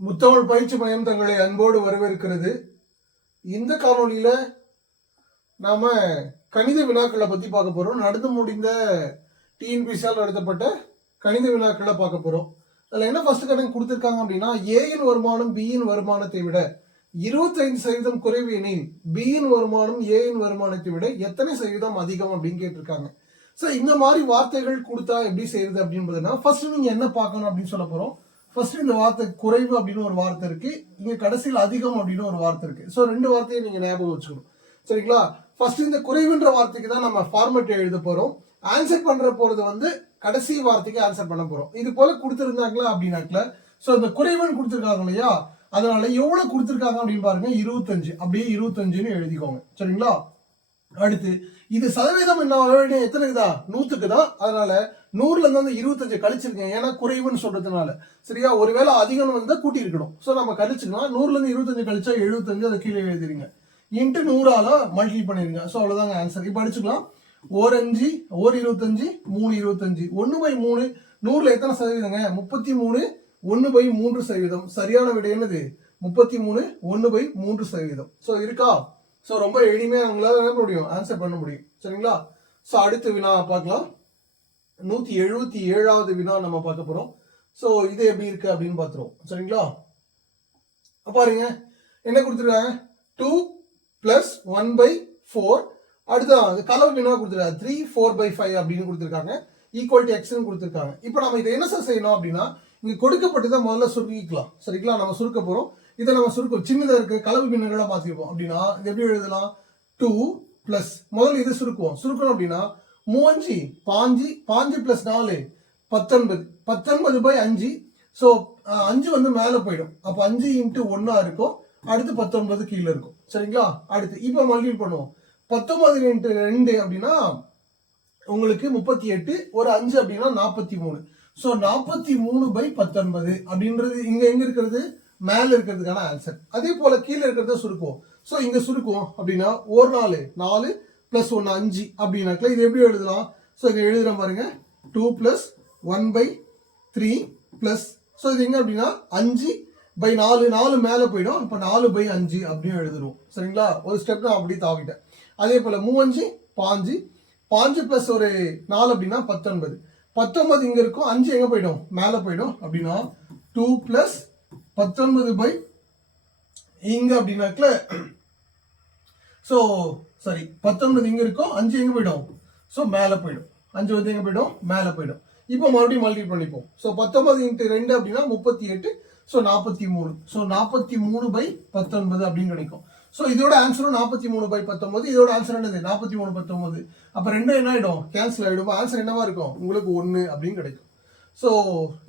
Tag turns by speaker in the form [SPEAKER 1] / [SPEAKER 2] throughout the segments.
[SPEAKER 1] முத்தமிழ் பயிற்சி மையம் தங்களை அன்போடு வரவேற்கிறது. இந்த காணொலியில் நாம கணித வினாக்களை பற்றி பார்க்க போகிறோம் நடந்து முடிந்த டிஎன்பிசியால் நடத்தப்பட்ட கணித வினாக்களை பார்க்க போகிறோம் அதில் என்ன ஃபர்ஸ்ட் கணக்கு கொடுத்துருக்காங்க அப்படின்னா ஏயின் வருமானம் பியின் வருமானத்தை விட 25% சதவீதம் குறைவு எனில் பியின் வருமானம் ஏயின் வருமானத்தை விட எத்தனை சதவீதம் அதிகம் அப்படின்னு கேட்டிருக்காங்க. ஸோ இந்த மாதிரி வார்த்தைகள் கொடுத்தா எப்படி செய்யுது அப்படின்னு பார்த்தீங்கன்னா ஃபர்ஸ்ட் நீங்கள் என்ன பார்க்கணும் அப்படின்னு சொல்ல போகிறோம் ஃபர்ஸ்ட் இந்த வார்த்தை குறைவு அப்படின்னு ஒரு வார்த்தை இருக்கு. இங்க கடைசியில் அதிகம் அப்படின்னு ஒரு வார்த்தை இருக்கு. ஸோ ரெண்டு வார்த்தையை நீங்க ஞாபகம் வச்சுக்கணும். சரிங்களா? ஃபர்ஸ்ட் இந்த குறைவுன்ற வார்த்தைக்கு தான் நம்ம ஃபார்மேட் எழுத போறோம். ஆன்சர் பண்ற போறது வந்து கடைசி வார்த்தைக்கு ஆன்சர் பண்ண போறோம். இது போல கொடுத்துருந்தாங்களா அப்படின்னாக்கல. ஸோ இந்த குறைவுன்னு கொடுத்துருக்காங்க இல்லையா? அதனால எவ்வளவு கொடுத்துருக்காங்க அப்படின்னு பாருங்க. இருபத்தஞ்சு. அப்படியே இருபத்தஞ்சுன்னு எழுதிக்கோங்க. சரிங்களா? அடுத்து இது சதவீதம் என்ன? வர வேண்டிய எத்தனை இதா நூற்றுக்கு தான். அதனால நூறுல இருந்து அந்த இருபத்தஞ்சு கழிச்சிருக்கேன். ஏன்னா குறைவுன்னு சொல்றதுனால. சரியா? ஒருவேளை அதிகம் வந்து கூட்டி இருக்கணும் ஸோ நம்ம கழிச்சுக்கலாம். நூறுல இருந்து இருபத்தஞ்சு கழிச்சா எழுபத்தஞ்சு அதை கீழே எழுதிருங்க. இன்ட்டு நூறால மல்டிபிள் பண்ணிருங்க. ஸோ அவ்வளோதாங்க ஆன்சர் இப்போ அடிச்சுக்கலாம். ஓர் அஞ்சு ஓர் இருபத்தஞ்சு மூணு இருபத்தஞ்சு. ஒன்று பை மூணு நூறுல எத்தனை சதவீதங்க? முப்பத்தி மூணு ஒன்று பை மூன்று சதவீதம். சரியான விடை என்னது? முப்பத்தி மூணு ஒன்று பை மூன்று சதவீதம். ஸோ இருக்கா? ஸோ ரொம்ப எளிமையாக உங்களால் என்ன முடியும்? ஆன்சர் பண்ண முடியும். சரிங்களா? ஸோ அடுத்த வினா பார்க்கலாம். நூற்றி எழுபத்தி ஏழாவது வினா நம்ம பார்க்க போகிறோம் ஸோ இது எப்படி இருக்கு அப்படின்னு பார்த்துருவோம். சரிங்களா? பாருங்க. என்ன கொடுத்துருக்காங்க? Two plus one by four அடுத்ததான் கலர் வினா கொடுத்துருக்காங்க. த்ரீ ஃபோர் பை ஃபைவ் அப்படின்னு கொடுத்துருக்காங்க. ஈக்குவல் டு எக்ஸ்னு கொடுத்துருக்காங்க. இப்போ நம்ம இதை என்ன சார் செய்யணும் அப்படின்னா இங்கே கொடுக்கப்பட்டதை முதல்ல சுருக்கிக்கலாம். சரிங்களா? நம்ம சுருக்க போகிறோம் இதை நம்ம சுருக்கம் சின்னதாக இருக்க கலவு பின்னங்களா மாத்திருப்போம் அப்படின்னா இது எப்படி எழுதலாம்? டூ பிளஸ் முதல்ல இது சுருக்குவோம். சுருக்கணும் அப்படின்னா மூவஞ்சு பாஞ்சு பாஞ்சு பிளஸ் நாலு பத்தொன்பது. பத்தொன்பது பை அஞ்சு. ஸோ அஞ்சு வந்து மேலே போயிடும். அப்போ அஞ்சு இன்ட்டு ஒன்றா இருக்கும். அடுத்து பத்தொன்பது கீழே இருக்கும். சரிங்களா? அடுத்து இப்போ மல்டிபிள் பண்ணுவோம். பத்தொன்பது இன்ட்டு ரெண்டு அப்படின்னா உங்களுக்கு முப்பத்தி எட்டு ஒரு அஞ்சு அப்படின்னா நாற்பத்தி மூணு. ஸோ நாற்பத்தி மூணு பை பத்தொன்பது அப்படின்றது இங்கே எங்கே இருக்கிறது? மேல இருக்கிறதுக்கான ஆன்சர் அதே போல கீழே இருக்கிறத சுருக்குவோம். ஸோ இங்க சுருக்குவோம் அப்படின்னா ஒரு நாலு நாலு பிளஸ் ஒன்று அஞ்சு அப்படின்னாக்கல இது எப்படி எழுதலாம்? ஸோ இங்க எழுதுற பாருங்க. Two plus one by three plus so இது எங்க அப்படின்னா அஞ்சு பை நாலு நாலு மேலே போயிடும். இப்போ நாலு பை அஞ்சு அப்படின்னு எழுதுருவோம் சரிங்களா? ஒரு ஸ்டெப் நான் அப்படி தாவிட்டேன். அதே போல மூவஞ்சு பாஞ்சு. பாஞ்சு பிளஸ் ஒரு நாலு அப்படின்னா பத்தொன்பது. பத்தொன்பது இங்க இருக்கும். அஞ்சு எங்க போயிடும்? மேலே போயிடும். அப்படின்னா டூ பிளஸ் பத்தொன்பது பை இங்க அப்படின்னாக்கல ஸோ சாரி பத்தொன்பது இங்க இருக்கும் அஞ்சு எங்க போயிடும்? ஸோ மேலே போயிடும். அஞ்சு வந்து எங்க போயிடும்? மேலே போயிடும். இப்போ மறுபடியும் மல்டிபிள் பண்ணிப்போம். ஸோ பத்தொன்பது இன்ட்டு ரெண்டு அப்படின்னா முப்பத்தி எட்டு ஸோ நாற்பத்தி மூணு. ஸோ நாற்பத்தி மூணு பை பத்தொன்பது அப்படின்னு கிடைக்கும். ஸோ இதோட ஆன்சரும் நாற்பத்தி மூணு பை பத்தொன்பது. இதோட ஆன்சர் என்னது? நாற்பத்தி மூணு பத்தொன்பது. அப்போ ரெண்டும் என்ன ஆகிடும் கேன்சல் ஆகிடும் ஆன்சர் என்னவா இருக்கும்? உங்களுக்கு ஒன்று அப்படின்னு கிடைக்கும். ஸோ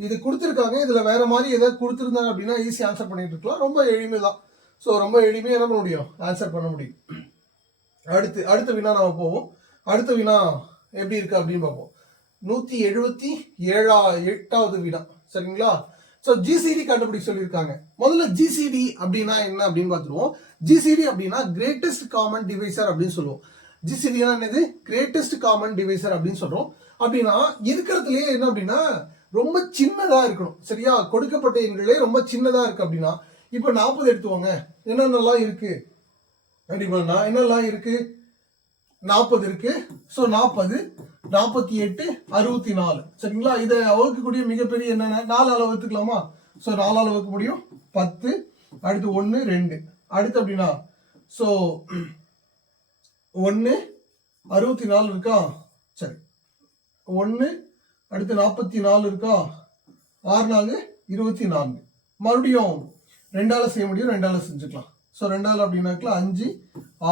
[SPEAKER 1] இது கொடுத்துருக்காங்க. இதில் வேற மாதிரி ஏதாவது கொடுத்துருந்தாங்க அப்படின்னா ஈஸி ஆன்சர் பண்ணிட்டு இருக்கலாம். ரொம்ப எளிமை தான் ஸோ ரொம்ப எளிமையாக என்ன பண்ண முடியும்? ஆன்சர் பண்ண முடியும். அடுத்து அடுத்த வினா நம்ம போவோம். அடுத்த வினா எப்படி இருக்கு அப்படின்னு பார்ப்போம். நூத்தி எழுபத்தி ஏழா எட்டாவது வினா சரிங்களா? ஸோ ஜிசிடி கண்டுபிடிக்க சொல்லியிருக்காங்க. முதல்ல ஜிசிடி அப்படின்னா என்ன அப்படின்னு பார்த்துருவோம். ஜிசிடி அப்படின்னா கிரேட்டஸ்ட் காமன் டிவைசர் அப்படின்னு சொல்லுவோம். ஜிசிடினா என்னது கிரேட்டஸ்ட் காமன் டிவைசர் அப்படின்னு சொல்றோம். அப்படின்னா இருக்கிறதுலயே என்ன அப்படின்னா ரொம்ப சின்னதா இருக்கணும். சரியா? கொடுக்கப்பட்ட எண்களே ரொம்ப சின்னதா இருக்கு அப்படின்னா இப்போ நாற்பது எடுத்துவாங்க என்னென்னலாம் இருக்கு? அப்படின்னா என்னெல்லாம் இருக்கு? நாற்பது இருக்கு. ஸோ நாற்பது நாற்பத்தி எட்டு அறுபத்தி நாலு. சரிங்களா? இதை வகுக்கக்கூடிய மிகப்பெரிய என்னென்ன? நாலு அளவு வகுத்துக்கலாமா? ஸோ நாலு அளவு வகுக்க முடியும். பத்து அடுத்து ஒன்று ரெண்டு. அடுத்து அப்படின்னா ஸோ ஒன்று அறுபத்தி நாலு இருக்கா? சரி. ஒன்று அடுத்து நாற்பத்தி நாலு இருக்கா? ஆறு நாலு இருபத்தி நான்கு மறுபடியும் ரெண்டால செய்ய முடியும் ரெண்டால செஞ்சுக்கலாம். ஸோ ரெண்டாவது அப்படின்னாக்கல அஞ்சு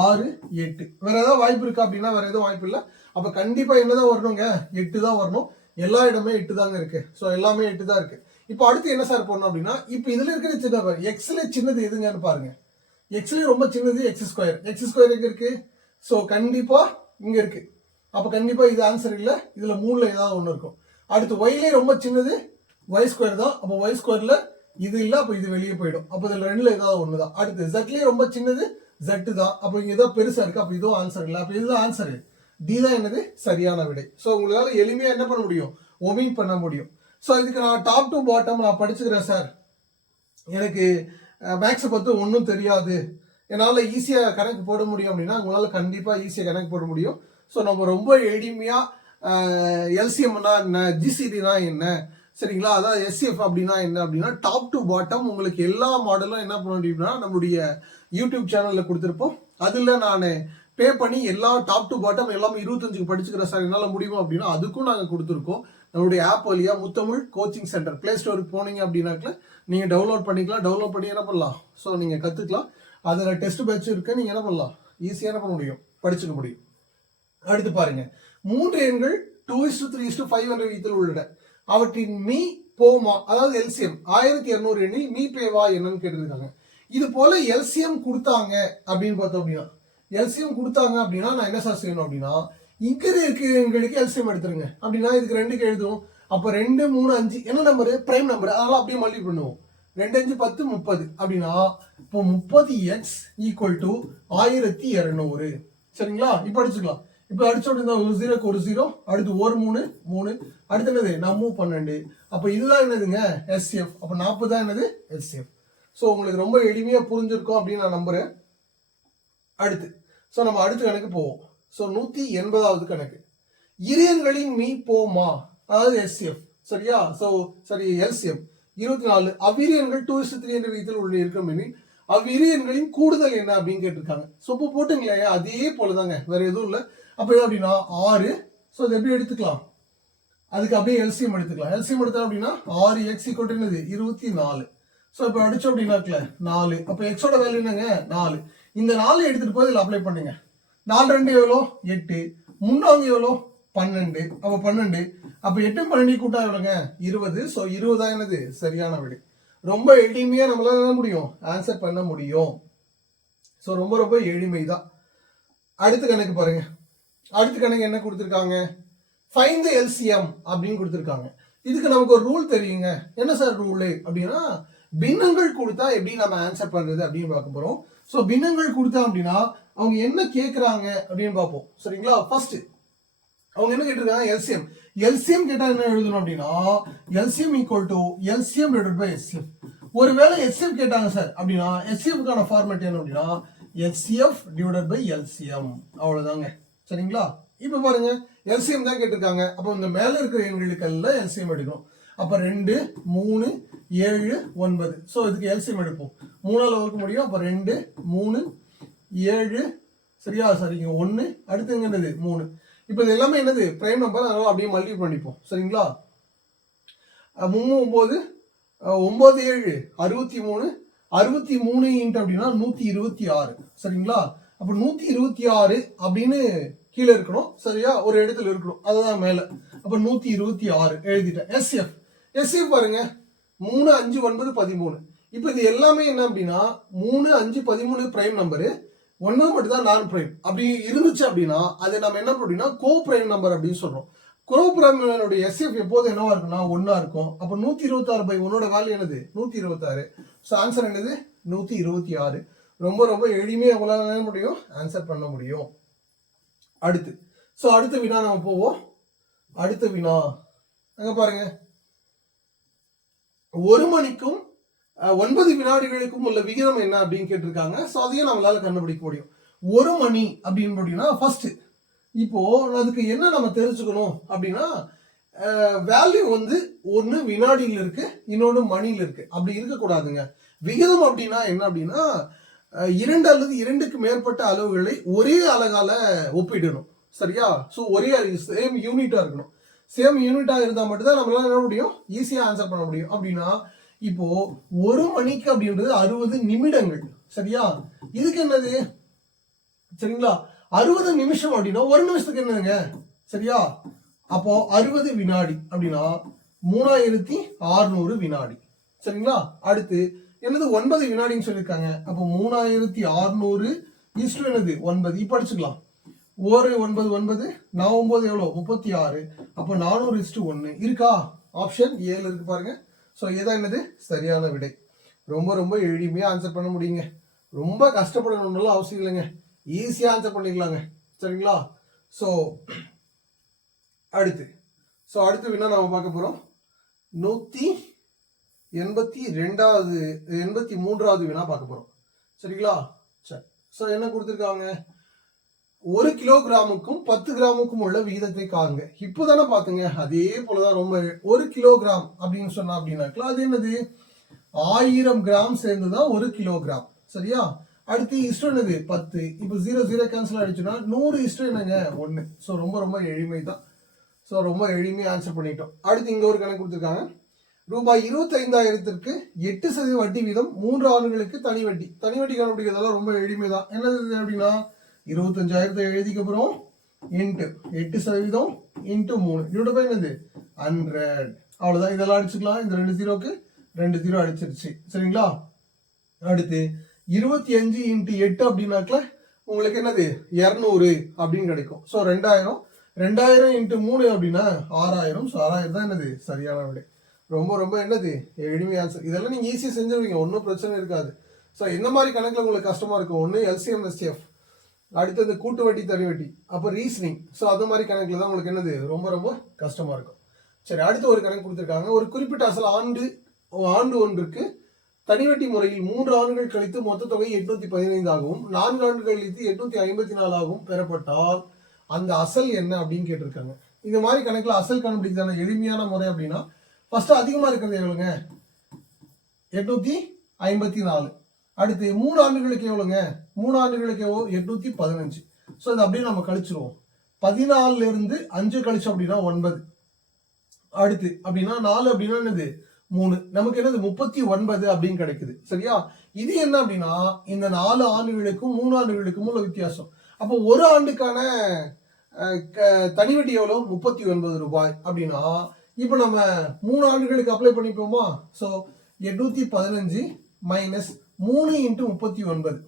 [SPEAKER 1] ஆறு எட்டு. வேற ஏதாவது வாய்ப்பு இருக்கா அப்படின்னா வேற எதுவும் வாய்ப்பு இல்லை. அப்போ கண்டிப்பாக என்ன என்னதான் வரணுங்க? எட்டு தான் வரணும். எல்லா இடமே எட்டு தாங்க இருக்கு. ஸோ எல்லாமே எட்டு தான் இருக்கு. இப்போ அடுத்து என்ன சார் பண்ணணும் அப்படின்னா இப்போ இதுல இருக்கிற சின்ன எக்ஸ்ல சின்னது எதுங்கன்னு பாருங்க. எக்ஸ்ல ரொம்ப சின்னது எக்ஸ் ஸ்கொயர் எக்ஸ் ஸ்கொயர் எங்க இருக்கு? ஸோ கண்டிப்பாக இங்கே இருக்குது அப்போ கண்டிப்பாக இது ஆன்சர் இல்லை. இதில் மூணில் ஏதாவது ஒன்று இருக்கும். அடுத்து ஒய்லே ரொம்ப சின்னது ஒய் ஸ்கொயர் தான். அப்போ ஒய் ஸ்கொயரில் இது இல்லை அப்போ இது வெளியே போயிடும். அப்போ இதில் ரெண்டில் ஏதாவது ஒன்று தான் அடுத்து ஜெட்லேயே ரொம்ப சின்னது ஜெட்டு தான். அப்போ இங்கே ஏதோ பெருசாக இருக்குது அப்போ இதுவும் ஆன்சர் இல்லை. அப்போ இதுதான் ஆன்சர் டி தான் என்னது? சரியான விடை. ஸோ உங்களால் எளிமையாக என்ன பண்ண முடியும்? ஒமிங் பண்ண முடியும். ஸோ இதுக்கு நான் டாப் டு பாட்டம் நான் படிச்சுக்கிறேன் சார் எனக்கு மேக்ஸை பற்றி ஒன்றும் தெரியாது. என்னால் ஈஸியாக கணக்கு போட முடியும் அப்படின்னா உங்களால் கண்டிப்பாக ஈஸியாக கணக்கு போட முடியும். ஸோ நம்ம ரொம்ப எளிமையாக எல்சிஎம்னா என்ன ஜிசிடினா என்ன சரிங்களா? அதாவது எஸ்சிஎஃப் அப்படின்னா என்ன அப்படின்னா டாப் டு பாட்டம் உங்களுக்கு எல்லா மாடலும் என்ன பண்ண முடியும்னா நம்மளுடைய யூடியூப் சேனலில் கொடுத்துருப்போம். அதில் நான் பே பண்ணி எல்லா டாப் டு பாட்டம் எல்லாமே இருபத்தஞ்சுக்கு படிச்சுக்கிறேன் சார் என்னால் முடியுமா அப்படின்னா அதுக்கும் நாங்கள் கொடுத்துருக்கோம். நம்மளுடைய ஆப் வழியா முத்தமிழ் கோச்சிங் சென்டர் ப்ளே ஸ்டோருக்கு போனீங்க அப்படின்னாக்கல நீங்கள் டவுன்லோட் பண்ணிக்கலாம். டவுன்லோட் பண்ணி என்ன பண்ணலாம்? ஸோ நீங்கள் கற்றுக்கலாம் அதில் டெஸ்ட் பேட்ச் இருக்கு. நீங்கள் என்ன பண்ணலாம்? ஈஸியாக என்ன பண்ண முடியும்? படிச்சுக்க முடியும். அடுத்து பாருங்க. மூன்று எண்கள் two is to three is to five என்ற வீதத்தில் உள்ளன. அவற்றின் மீ போமா அதாவது எல்சிஎம் ஆயிரத்தி இரநூறு எண்ணில் மீ பேவா என்னன்னு கேட்டிருக்காங்க. இது போல எல்சிஎம் கொடுத்தாங்க அப்படின்னு பார்த்தோம் அப்படின்னா எல்சிஎம் கொடுத்தாங்க அப்படின்னா நான் என்ன சார் செய்யணும் அப்படின்னா இங்கே இருக்கிற எண்களுக்கு எல்சிஎம் எடுத்துருங்க. அப்படின்னா இதுக்கு ரெண்டுக்கு எழுதுவோம். அப்போ ரெண்டு மூணு அஞ்சு என்ன நம்பரு பிரைம் நம்பர் அதெல்லாம் அப்படியே மல்டி பண்ணுவோம். ரெண்டு அஞ்சு பத்து முப்பது அப்படின்னா இப்போ முப்பது எக்ஸ் ஈக்குவல் டு ஆயிரத்தி இரநூறு. சரிங்களா? இப்போ அடிச்சுக்கலாம். இப்போ அடிச்ச உடனே ஒரு ஜீரோக்கு ஒரு ஜீரோ அடுத்து ஒரு மூணு மூணு. அடுத்து என்னது? நான் மூவ் பன்னெண்டு. அப்போ இதுதான் என்னதுங்க? எஸ்சிஎஃப் அப்போ நாற்பது தான் என்னது எஸ்சிஎஃப் ஸோ உங்களுக்கு ரொம்ப எளிமையாக புரிஞ்சிருக்கும் அப்படின்னு நான் நம்புகிறேன் அடுத்து. ஸோ நம்ம அடுத்த கணக்கு போவோம். ஸோ நூற்றி எண்பதாவது கணக்கு. இரியன்களின் மீ போமா அதாவது எஸ்சிஎஃப் சரியா? ஸோ சரி எல்சிஎம் இருபத்தி நாலு அவ்விரியன்கள் டூ த்ரீ என்ற விகிதத்தில் உள்ள இருக்கும் எனில் அவ்விரியன்களின் கூடுதல் என்ன அப்படின்னு கேட்டிருக்காங்க. ஸோ இப்போ போட்டுங்களே அதே போல தாங்க வேற எதுவும் இல்லை. அப்போ என்ன அப்படின்னா ஆறு. ஸோ அது எப்படி எடுத்துக்கலாம்? அதுக்கு அப்படியே எல்சிஎம் எடுத்துக்கலாம். எல்சிஎம் எடுத்தோம் அப்படின்னா ஆறு எக்ஸ் ஈக்குவல் என்னது? இருபத்தி நாலு. ஸோ இப்போ அடிச்சோம் அப்படின்னாக்கல நாலு. அப்போ எக்ஸோட வேல்யூ என்னங்க? நாலு. இந்த நாலு எடுத்துட்டு போய் இதில் அப்ளை பண்ணுங்க. நாலு ரெண்டு எவ்வளோ? எட்டு. மூணாவது எவ்வளோ? பன்னெண்டு. அப்போ பன்னெண்டு. அப்போ எட்டு பன்னெண்டு கூட்டா எவ்வளோங்க இருபது. ஸோ இருபதா என்னது? சரியான விடை. ரொம்ப எளிமையா நம்மளால என்ன முடியும்? ஆன்சர் பண்ண முடியும். ஸோ ரொம்ப ரொம்ப எளிமை தான் அடுத்த கணக்கு பாருங்க. அடுத்த கணக்கு என்ன கொடுத்துருக்காங்க? ஃபைன் த எல்சிஎம் அப்படின்னு கொடுத்துருக்காங்க. இதுக்கு நமக்கு ஒரு ரூல் தெரியுங்க. என்ன சார் ரூலு அப்படின்னா பின்னங்கள் கொடுத்தா எப்படி நம்ம ஆன்சர் பண்றது அப்படின்னு பார்க்க போறோம். ஸோ பின்னங்கள் கொடுத்தா அப்படின்னா அவங்க என்ன கேட்குறாங்க அப்படின்னு பார்ப்போம். சரிங்களா? ஃபர்ஸ்ட் அவங்க என்ன கேட்டிருக்காங்க? எல்சிஎம் எல்சிஎம் கேட்டா என்ன எழுதணும் அப்படின்னா LCM equal to LCM divide by SCM ஒருவேளை எஸ்சிஎம் கேட்டாங்க சார் அப்படின்னா எஸ்சிஎம்க்கான ஃபார்மேட் என்ன அப்படின்னா எஸ்சிஎஃப் டிவைடட் பை எல்சிஎம் அவ்வளவுதாங்க. சரிங்களா? இப்போ பாருங்க எல்சிஎம் தான் கேட்டிருக்காங்க. அப்போ இந்த மேல இருக்கிற எண்களுக்கெல்லாம் எல்சிஎம் எடுக்கணும். அப்ப ரெண்டு மூணு ஏழு ஒன்பது. ஸோ இதுக்கு எல்சிஎம் எடுப்போம். மூணால வகுக்க முடியும். அப்ப ரெண்டு மூணு ஏழு. சரியா? சரிங்க ஒன்று அடுத்து என்னது? மூணு. இப்போ இது எல்லாமே என்னது? ப்ரைம் நம்பர் அதனால் அப்படியே மல்டி பண்ணிப்போம். சரிங்களா? மும்மு மூணு ஒம்பது ஏழு அறுபத்தி மூணு அறுபத்தி மூணு இன்ட்டு அப்படின்னா நூற்றி இருபத்தி ஆறு. சரிங்களா? அப்போ நூற்றி இருபத்தி ஆறு அப்படின்னு கீழே இருக்கணும். சரியா? ஒரு இடத்துல இருக்கணும். அதுதான் மேலே. அப்போ நூற்றி இருபத்தி ஆறு எழுதிட்டேன். எஸ்எஃப் எஸ்எஃப் பாருங்க. மூணு அஞ்சு ஒன்பது பதிமூணு. இப்போ இது எல்லாமே என்ன அப்படின்னா மூணு அஞ்சு பதிமூணு பிரைம் நம்பரு ஒன்பது மட்டும் தான் நான் பிரைம் அப்படி இருந்துச்சு அப்படின்னா அதை நம்ம என்ன அப்படின்னா கோ பிரைம் நம்பர் அப்படின்னு சொல்றோம். கோ பிரைமனுடைய எஸ்எஃப் எப்போது என்னவா இருக்குன்னா ஒன்னா இருக்கும். அப்போ நூத்தி இருபத்தாறு பை ஒன்னோட வேல்யூ என்னது? நூத்தி இருபத்தாறு ஸோ ஆன்சர் என்னது? நூத்தி இருபத்தி ஆறு ரொம்ப ரொம்ப எளிமையாக உங்களால் என்ன முடியும்? ஆன்சர் பண்ண முடியும். அடுத்து. ஸோ அடுத்த வினா நம்ம போவோம். அடுத்த வினா. அங்க பாருங்க. ஒரு மணிக்கும் ஒன்பது வினாடிகளுக்கும் உள்ள விகிதம் என்ன அப்படின்னு கேட்டிருக்காங்க. ஸோ அதையும் நம்மளால கண்டுபிடிக்க முடியும். ஒரு மணி அப்படின்னு பார்த்தீங்கன்னா ஃபர்ஸ்ட் இப்போ அதுக்கு என்ன நம்ம தெரிஞ்சுக்கணும் அப்படின்னா வேல்யூ வந்து ஒன்று வினாடியில் இருக்கு இன்னொன்று மணியில் இருக்கு. அப்படி இருக்கக்கூடாதுங்க. விகிதம் அப்படின்னா என்ன அப்படின்னா இரண்டு அல்லது இரண்டுக்கு மேற்பட்ட அளவுகளை ஒரே அழகால ஒப்பிடணும். சரியா? ஸோ ஒரே சேம் யூனிட்டா இருக்கணும். சேம் யூனிட்டா இருந்தால் மட்டும்தான் நம்மளால என்ன முடியும்? ஈஸியாக ஆன்சர் பண்ண முடியும். அப்படின்னா இப்போ ஒரு மணிக்கு அப்படின்றது அறுபது நிமிடங்கள் சரியா? இதுக்கு என்னது? சரிங்களா? அறுபது நிமிஷம் அப்படின்னா ஒரு நிமிஷத்துக்கு என்னதுங்க? சரியா? அப்போ அறுபது வினாடி அப்படின்னா மூணாயிரத்தி ஆறுநூறு வினாடி. சரிங்களா? அடுத்து என்னது? ஒன்பது வினாடின்னு சொல்லியிருக்காங்க. அப்போ மூணாயிரத்தி ஆறுநூறு இஸ்டு என்னது? ஒன்பது. இப்போ அடிச்சுக்கலாம். ஒரு ஒன்பது ஒன்பது. நான் ஒன்பது எவ்வளோ முப்பத்தி ஆறு. அப்போ நானூறு இஸ்டு ஒன்று இருக்கா? ஆப்ஷன் ஏழு இருக்கு பாருங்க. ஸோ இதுதான் என்னது? சரியான விடை. ரொம்ப ரொம்ப எளிமையாக ஆன்சர் பண்ண முடியுங்க. ரொம்ப கஷ்டப்படணும்னாலும் அவசியம் இல்லைங்க. ஈஸியாக ஆன்சர் பண்ணிக்கலாங்க. சரிங்களா? ஸோ அடுத்து. ஸோ அடுத்து வேணால் நாம் பார்க்க போகிறோம் நூற்றி எண்பத்தி ரெண்டாவது எண்பத்தி மூன்றாவது வேணால் பார்க்க போகிறோம் சரிங்களா? சரி. ஸோ என்ன கொடுத்துருக்காங்க? ஒரு கிலோகிராமுக்கும் பத்து கிராமுக்கும் உள்ள விகிதத்தை இப்போ தானே பார்த்துங்க அதே போலதான் ரொம்ப ஒரு கிலோகிராம் அப்படின்னு சொன்னா அப்படின்னாக்கா அது என்னது? ஆயிரம் கிராம் சேர்ந்துதான் ஒரு கிலோகிராம். சரியா? அடுத்து இஷ்டம் என்னது? பத்து. இப்போ ஜீரோ ஜீரோ கேன்சல் ஆயிடுச்சுன்னா நூறு இஷ்டம் என்னங்க? ஒன்று ஸோ ரொம்ப ரொம்ப எளிமை தான் ஸோ ரொம்ப எளிமையாக ஆன்சர் பண்ணிட்டோம். அடுத்து இங்கே ஒரு கணக்கு கொடுத்துருக்காங்க. ரூபாய் இருபத்தைந்தாயிரத்திற்கு எட்டு சதவீத வட்டி வீதம் மூன்று ஆண்டுகளுக்கு தனி வட்டி. தனி வட்டி கண்டுபிடிக்கிறதெல்லாம் ரொம்ப எளிமை தான் என்னது அப்படின்னா இருபத்தஞ்சாயிரத்தை எழுதிக்க போகிறோம் இன்ட்டு எட்டு சதவீதம் இன்ட்டு மூணு. இதோட பேர் என்னது ஹண்ட்ரட் அவ்வளோதான் இதெல்லாம் அடிச்சுக்கலாம். இந்த ரெண்டு ஜீரோக்கு ரெண்டு ஜீரோ அடிச்சிருச்சு. சரிங்களா? அடுத்து இருபத்தி அஞ்சு இன்ட்டு எட்டு அப்படின்னாக்கல உங்களுக்கு என்னது? இரநூறு அப்படின்னு கிடைக்கும். ஸோ ரெண்டாயிரம். ரெண்டாயிரம் இன்ட்டு மூணு அப்படின்னா ஆறாயிரம். ஸோ ஆறாயிரம் தான் என்னது? சரியான விடை. ரொம்ப ரொம்ப என்னது? எளிமை ஆன்சர் இதெல்லாம் நீங்கள் ஈஸியாக செஞ்சுருவீங்க. ஒன்றும் பிரச்சனை இருக்காது. ஸோ எந்த மாதிரி கணக்கில் உங்களுக்கு கஷ்டமாக இருக்கும்? ஒன்று எல்சிஎம்எஸ்டிஎஃப் அடுத்தது அடுத்து இந்த கூட்டு வட்டி தனி வட்டி. அப்போ ரீசனிங் ஸோ அது மாதிரி கணக்கில் தான் உங்களுக்கு என்னது? ரொம்ப ரொம்ப கஷ்டமாக இருக்கும். சரி அடுத்து ஒரு கணக்கு கொடுத்துருக்காங்க. ஒரு குறிப்பிட்ட அசல் ஆண்டு ஆண்டு ஒன்றுக்கு தனிவட்டி முறையில் மூன்று ஆண்டுகள் கழித்து மொத்த தொகை எட்நூத்தி பதினைந்து ஆகவும் நான்கு ஆண்டுகள் கழித்து எட்நூத்தி ஐம்பத்தி நாலாகவும் பெறப்பட்டால் அந்த அசல் என்ன அப்படின்னு கேட்டிருக்காங்க. இந்த மாதிரி கணக்கில் அசல் கண்டுபிடிக்கான எளிமையான முறை அப்படின்னா ஃபர்ஸ்ட் அதிகமாக இருக்கிறது எவ்வளோங்க எட்நூத்தி ஐம்பத்தி நாலு. அடுத்து மூணு ஆண்டுகளுக்கு எவ்வளோங்க? மூணு ஆண்டுகளுக்கு எவ்வளோ? எட்நூற்றி பதினஞ்சு. ஸோ இது அப்படியே நம்ம கழிச்சிருவோம். பதினாலுலேருந்து அஞ்சு கழிச்சோம் அப்படின்னா ஒன்பது. அடுத்து அப்படின்னா நாலு அப்படின்னா என்னது? மூணு. நமக்கு என்னது? முப்பத்தி ஒன்பது அப்படின்னு கிடைக்குது. சரியா? இது என்ன அப்படின்னா இந்த நாலு ஆண்டுகளுக்கும் மூணு ஆண்டுகளுக்கும் உள்ள வித்தியாசம். அப்போ ஒரு ஆண்டுக்கான அஹ், க- தனி வட்டி எவ்வளோ? முப்பத்தி ஒன்பது ரூபாய். அப்படின்னா இப்போ நம்ம மூணு ஆண்டுகளுக்கு அப்ளை பண்ணிப்போமா? ஸோ எட்நூத்தி பதினஞ்சு மைனஸ் மூணு இன்ட்டு முப்பத்தி ஒன்பது.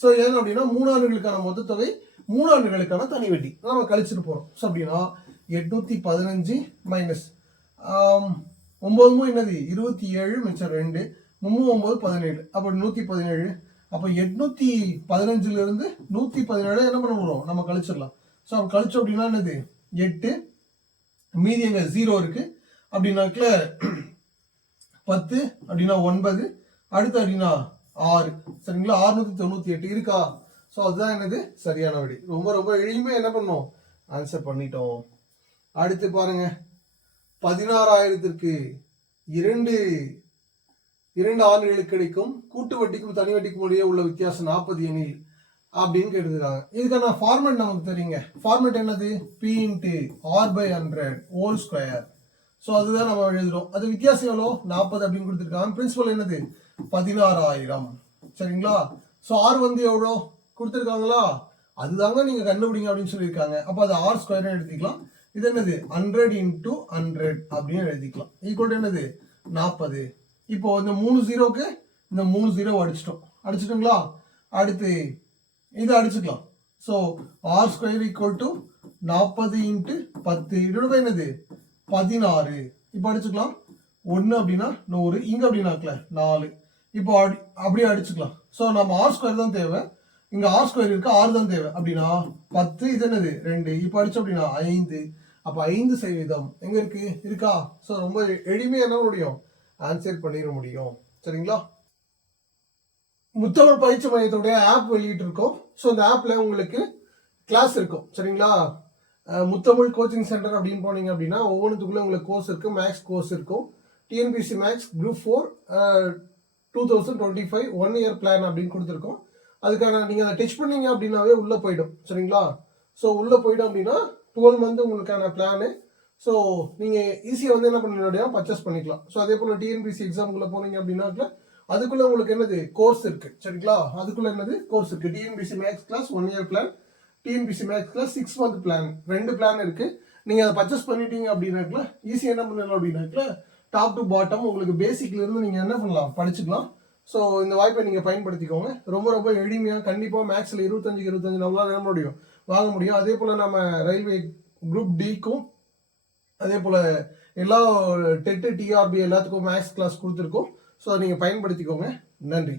[SPEAKER 1] ஸோ ஏன் அப்படின்னா மூணு ஆண்டுகளுக்கான மொத்த தொகை மூணு ஆண்டுகளுக்கான தனி வட்டி. நம்ம கழிச்சிட்டு போகிறோம் ஸோ அப்படின்னா எட்நூற்றி பதினஞ்சு மைனஸ் ஒம்பதுமும் என்னது? இருபத்தி ஏழு மிச்சம் ரெண்டு மும்மும் ஒம்பது பதினேழு. அப்போ நூற்றி பதினேழு. அப்போ எட்நூற்றி பதினஞ்சுலேருந்து நூற்றி பதினேழு என்ன பண்ண முடியும் நம்ம கழிச்சிடலாம். ஸோ அப்போ கழிச்சோம் அப்படின்னா என்னது? எட்டு. மீதி எங்கே? ஜீரோ இருக்குது அப்படின்னாக்கில் பத்து. அப்படின்னா ஒன்பது. அடுத்து அப்படின்னா ஆறு. சரிங்களா? ஆறுநூத்தி தொண்ணூத்தி எட்டு இருக்கா? ஸோ அதுதான் என்னது? சரியான வழி. ரொம்ப ரொம்ப எளிமையாக என்ன பண்ணோம் ஆன்சர் பண்ணிட்டோம். அடுத்து பாருங்க. பதினாறாயிரத்திற்கு இரண்டு இரண்டு ஆண்டுகளுக்கு கிடைக்கும். கூட்டு வட்டிக்கும் தனி வட்டிக்கும் இடையே உள்ள வித்தியாசம் நாற்பது எண்ணில் அப்படின்னு கேட்டுருக்காங்க இதுக்கான ஃபார்மேட் நமக்கு தெரியுங்க? ஃபார்மேட் என்னது? P into R by hundred whole square so அதுதான் நம்ம எழுதுறோம். அது வித்தியாசம் எவ்வளோ? நாற்பது அப்படின்னு கொடுத்துருக்காங்க. பிரின்சிபல் என்னது? பதினாறாயிரம். சரிங்களா? ஸோ ஆர் வந்து எவ்வளோ? கொடுத்துருக்காங்களா? அதுதாங்க நீங்கள் கண்டுபிடிங்க அப்படின்னு சொல்லியிருக்காங்க. அப்போ அது ஆர் ஸ்கொயர்னு எடுத்துக்கலாம் இது என்னது? ஹண்ட்ரட் இன்டூ ஹண்ட்ரட் அப்படின்னு எழுதிக்கலாம். ஈக்குவல் என்னது? நாற்பது. இப்போ இந்த மூணு ஜீரோக்கு இந்த மூணு ஜீரோ அடிச்சிட்டோம். அடிச்சிட்டோங்களா? அடுத்து இதை அடிச்சுக்கலாம். So R square equal to நாற்பது இன்ட்டு பத்து. இதோட என்னது? பதினாறு. இப்போ அடிச்சுக்கலாம். ஒன்று அப்படின்னா நூறு. இங்கே அப்படின்னாக்கல நாலு. இப்போ அடி அப்படியே அடிச்சுக்கலாம். ஸோ நம்ம ஆர் ஸ்கொயர் தான் தேவை. இங்கே ஆர் ஸ்கொயர் இருக்கு ஆறு தான் தேவை. அப்படின்னா பத்து இது என்னது? ரெண்டு. இப்போ அடிச்சோம் அப்படின்னா ஐந்து. அப்போ ஐந்து சதவீதம். எங்கே இருக்கு? இருக்கா? ஸோ ரொம்ப எளிமையாக என்ன முடியும்? ஆன்சர் பண்ணிட முடியும். சரிங்களா? முத்தமிழ் பயிற்சி மையத்துடைய ஆப் வெளியிட்டு இருக்கோம். ஸோ இந்த ஆப்பில் உங்களுக்கு கிளாஸ் இருக்கும். சரிங்களா? முத்தமிழ் கோச்சிங் சென்டர் அப்படின்னு போனீங்க அப்படின்னா ஒவ்வொன்றுத்துக்குள்ளே உங்களுக்கு கோர்ஸ் இருக்குது மேக்ஸ் கோர்ஸ் இருக்கும். TNPSC maths group four two thousand twenty five one year plan அப்படின்னு கொடுத்துருக்கோம். அதுக்கான நீங்கள் அதை டச் பண்ணீங்க அப்படின்னாவே உள்ளே போயிடும். சரிங்களா? ஸோ உள்ளே போயிடும் அப்படின்னா டுவெல் மந்த் உங்களுக்கான பிளானு ஸோ நீங்கள் ஈஸியாக வந்து என்ன பண்ணிடலாம் பர்ச்சேஸ் பண்ணிக்கலாம். ஸோ அதே போல் டிஎன்பிசி எக்ஸாமுக்குள்ளே போனீங்க அப்படின்னாக்கல அதுக்குள்ளே உங்களுக்கு என்னது? கோர்ஸ் இருக்குது சரிங்களா? அதுக்குள்ளே என்னது? கோர்ஸ் இருக்குது TNPSC maths class one year plan TNPSC maths class six month plan ரெண்டு பிளான் இருக்குது நீங்கள் அதை பர்ச்சேஸ் பண்ணிட்டீங்க அப்படின்னாக்கல ஈஸியாக என்ன பண்ணலாம் அப்படின்னாக்கல டாப் டு பாட்டம் உங்களுக்கு பேசிக்லேருந்து நீங்கள் என்ன பண்ணலாம்? படிச்சுக்கலாம். ஸோ இந்த வாய்ப்பை நீங்கள் பயன்படுத்திக்கோங்க. ரொம்ப ரொம்ப எளிமையாக கண்டிப்பாக மேக்ஸில் இருபத்தஞ்சு இருபத்தஞ்சு நம்மளால் என்ன முடியும்? வாங்க முடியும். அதே போல் நம்ம ரயில்வே குரூப் டிக்கும் அதே போல் எல்லா டெட்டு டிஆர்பி எல்லாத்துக்கும் மேக்ஸ் கிளாஸ் கொடுத்துருக்கோம். ஸோ அதை நீங்கள் பயன்படுத்திக்கோங்க. நன்றி.